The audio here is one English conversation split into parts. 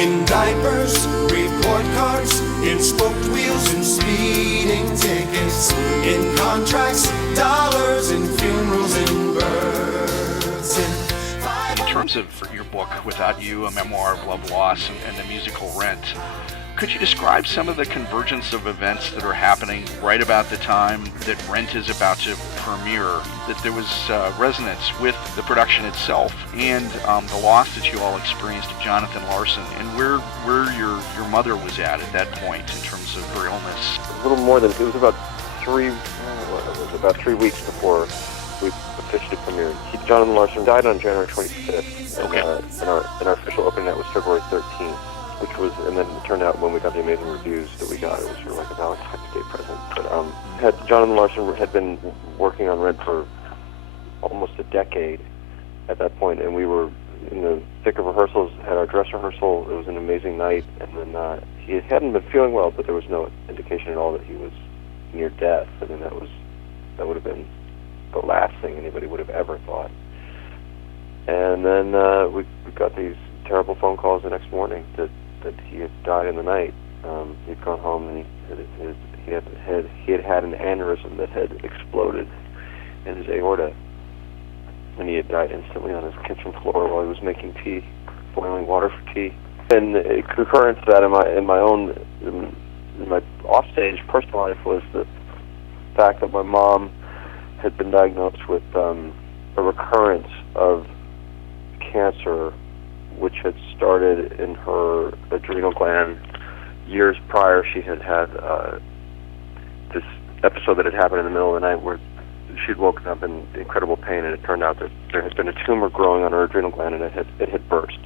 In diapers, report cards, in spoked wheels, in speeding tickets, in contracts, dollars, in funerals, in births, In terms of your book, Without You, a memoir of love, loss, and the musical Rent, could you describe some of the convergence of events that are happening right about the time that Rent is about to premiere, that there was resonance with the production itself and the loss that you all experienced of Jonathan Larson, and where your mother was at that point in terms of her illness? A little more than, it was about 3 weeks before we officially premiered. Jonathan Larson died on January 25th, and our official opening night was February 13th. Which was, and then it turned out when we got the amazing reviews that we got, it was sort of like a Valentine's Day present. But Jonathan Larson had been working on Rent for almost a decade at that point, and we were in the thick of rehearsals, had our dress rehearsal. It was an amazing night, and then he hadn't been feeling well, but there was no indication at all that he was near death. I mean, that would have been the last thing anybody would have ever thought. And then we got these terrible phone calls the next morning that he had died in the night. He'd gone home and he had an aneurysm that had exploded in his aorta, and he had died instantly on his kitchen floor while he was making tea, boiling water for tea. And a concurrence to that in my offstage personal life was the fact that my mom had been diagnosed with a recurrence of cancer, which had started in her adrenal gland. Years prior, she had this episode that had happened in the middle of the night where she'd woken up in incredible pain, and it turned out that there had been a tumor growing on her adrenal gland, and it had burst,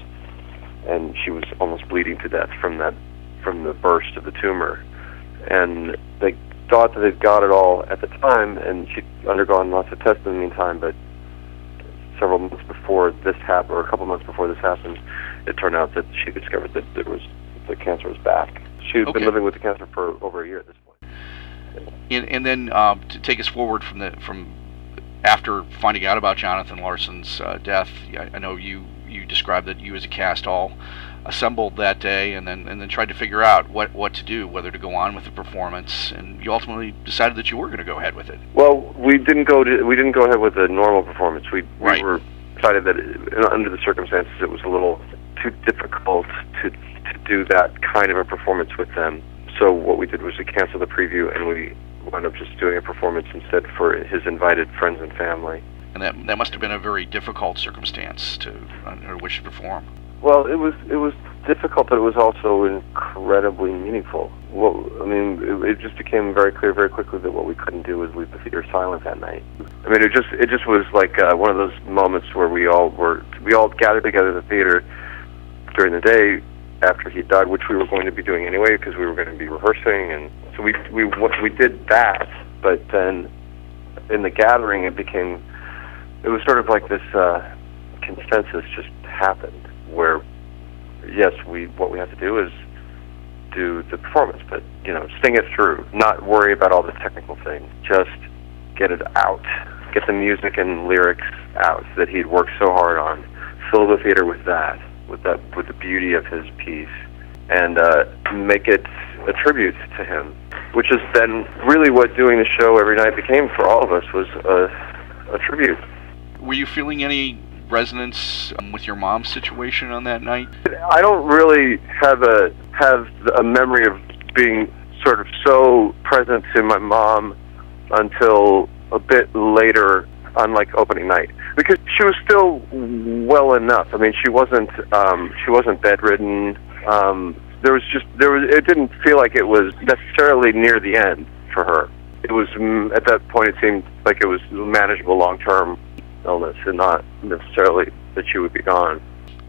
and she was almost bleeding to death from the burst of the tumor. And they thought that they'd got it all at the time, and she'd undergone lots of tests in the meantime, but several months before this happened, or a couple months before this happened, it turned out that she discovered that the cancer was back. She had been living with the cancer for over a year at this point. And then to take us forward from after finding out about Jonathan Larson's death, I know you described that you as a cast all assembled that day and then tried to figure out what to do, whether to go on with the performance, and you ultimately decided that you were going to go ahead with it. Well, we didn't go ahead with a normal performance. We were decided that under the circumstances it was a little too difficult to do that kind of a performance with them. So what we did was we canceled the preview, and we wound up just doing a performance instead for his invited friends and family. And that must have been a very difficult circumstance under which to perform. Well, it was difficult, but it was also incredibly meaningful. Well, I mean, it just became very clear very quickly that what we couldn't do was leave the theater silent that night. I mean, it just was like one of those moments where we all gathered together at the theater during the day after he died, which we were going to be doing anyway because we were going to be rehearsing, and so we did that. But then in the gathering, it was sort of like this consensus just happened, where yes, what we have to do is do the performance, but sing it through, not worry about all the technical things, just get it out, get the music and lyrics out that he'd worked so hard on, fill the theater with the beauty of his piece, and make it a tribute to him, which is then really what doing the show every night became for all of us, was a tribute. Were you feeling any resonance with your mom's situation on that night? I don't really have a memory of being sort of so present to my mom until a bit later on, like opening night, because she was still well enough. I mean, she wasn't bedridden. It didn't feel like it was necessarily near the end for her. It was, at that point, it seemed like it was manageable long-term illness, and not necessarily that she would be gone.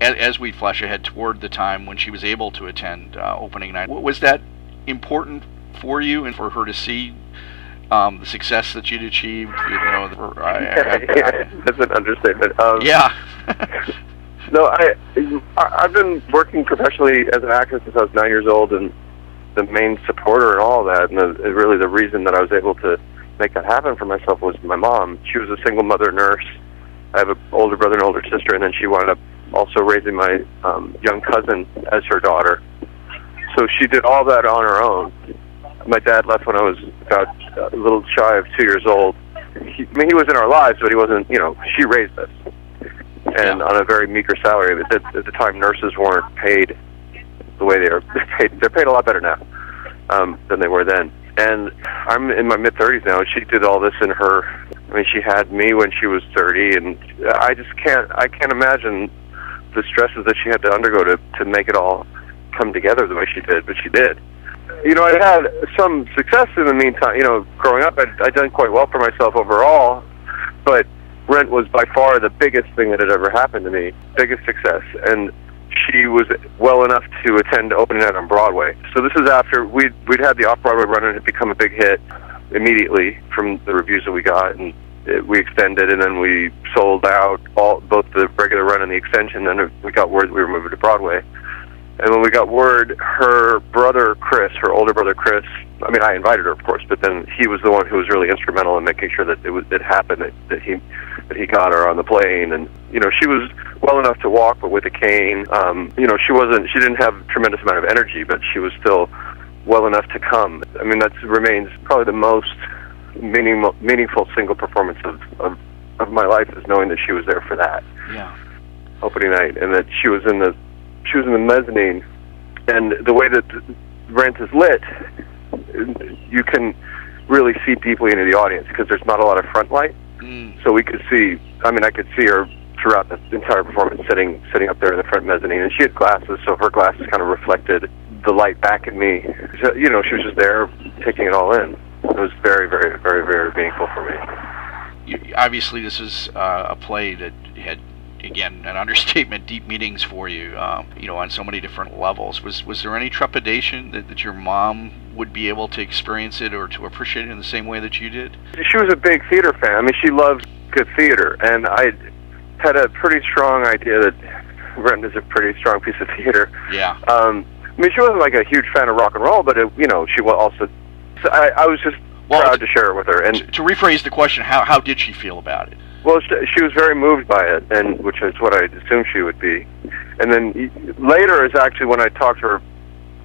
As we flash ahead toward the time when she was able to attend opening night, was that important for you and for her to see the success that you'd achieved? That's an understatement. Yeah. No, I've been working professionally as an actor since I was 9 years old, and the main supporter in all that, and really the reason that I was able to make that happen for myself was my mom. She was a single mother nurse. I have an older brother and older sister, and then she wound up also raising my young cousin as her daughter. So she did all that on her own. My dad left when I was about a little shy of 2 years old. He was in our lives, but he wasn't, she raised us. And on a very meager salary. At the time, nurses weren't paid the way they're paid. They're paid a lot better now than they were then. And I'm in my mid-30s now, and she did all this in her... she had me when she was 30, and I can't imagine the stresses that she had to undergo to make it all come together the way she did, but she did. I had some success in the meantime. Growing up, I'd done quite well for myself overall, but Rent was by far the biggest thing that had ever happened to me, biggest success. And she was well enough to attend opening night on Broadway. So this is after we'd had the off-Broadway run, and it had become a big hit immediately from the reviews that we got, and we extended, and then we sold out both the regular run and the extension, and we got word that we were moving to Broadway. And when we got word, her brother Chris, her older brother Chris, I invited her, of course, but then he was the one who was really instrumental in making sure that it happened, that he got her on the plane. And she was well enough to walk, but with a cane. She didn't have a tremendous amount of energy, but she was still well enough to come. That remains probably the most meaningful single performance of my life, is knowing that she was there for that opening night, and that she was in the mezzanine. And the way that Rent is lit, you can really see deeply into the audience because there's not a lot of front light. So we could see, I could see her throughout the entire performance sitting up there in the front mezzanine, and she had glasses, so her glasses kind of reflected the light back at me. So, she was just there taking it all in. It was very, very, very, very meaningful for me. Obviously, this is a play that had, again, an understatement, deep meanings for you, on so many different levels. Was there any trepidation that your mom would be able to experience it or to appreciate it in the same way that you did? She was a big theater fan. She loved good theater, and I had a pretty strong idea that Rent is a pretty strong piece of theater. Yeah. She wasn't like a huge fan of rock and roll, but she was also... I was just proud to share it with her. And to rephrase the question, how did she feel about it? Well, she was very moved by it, and which is what I assumed she would be. And then later is actually when I talked to her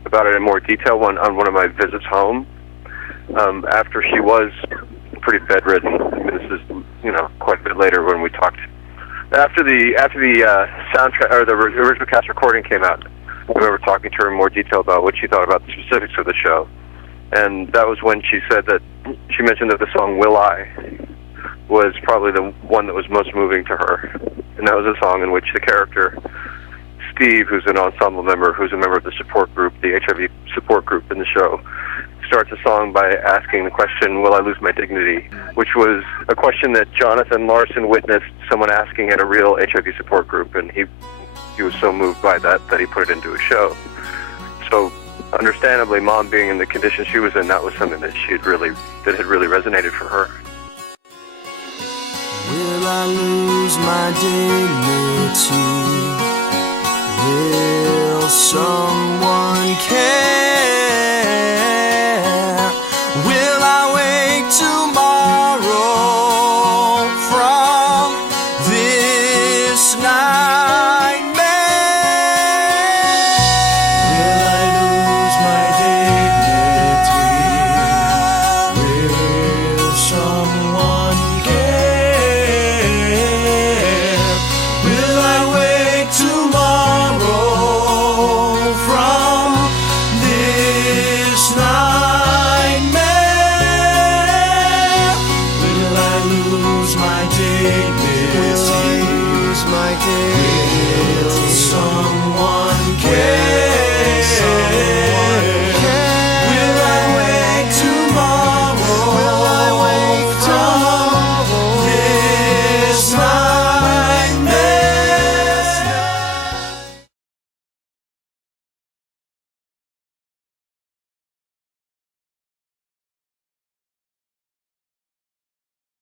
about it in more detail on one of my visits home, after she was pretty bedridden. This is quite a bit later when we talked. After the soundtrack or the original cast recording came out, I remember talking to her in more detail about what she thought about the specifics of the show. And that was when she mentioned that the song Will I was probably the one that was most moving to her. And that was a song in which the character, Steve, who's an ensemble member, who's a member of the support group, the HIV support group in the show, starts a song by asking the question, will I lose my dignity? Which was a question that Jonathan Larson witnessed someone asking at a real HIV support group, and he was so moved by that he put it into a show. So understandably, Mom being in the condition she was in, that was something that had really resonated for her. Will I lose my dignity? Will someone care? Will I wake tomorrow from this nightmare? Will I lose my dignity? Will someone care? Will I wake tomorrow from this nightmare? Will I lose my dignity? Will someone care?